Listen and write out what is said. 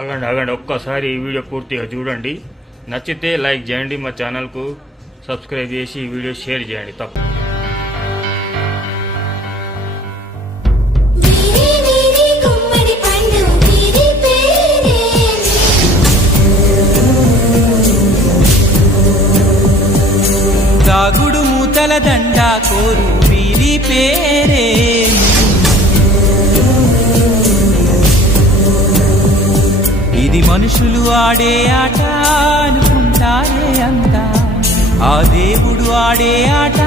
ఆగండి ఆగండి ఒక్కసారి ఈ వీడియో పూర్తిగా చూడండి. నచ్చితే లైక్ చేయండి మా ఛానల్కు సబ్స్క్రైబ్ చేసి ఈ వీడియో షేర్ చేయండి తప్ప తాగుడు దాగుడు మూతల దండ కోరు వీరి పేరే. మనుషులు ఆడే ఆట అనుకుంటారే అంతా. ఆ దేవుడు ఆడే ఆట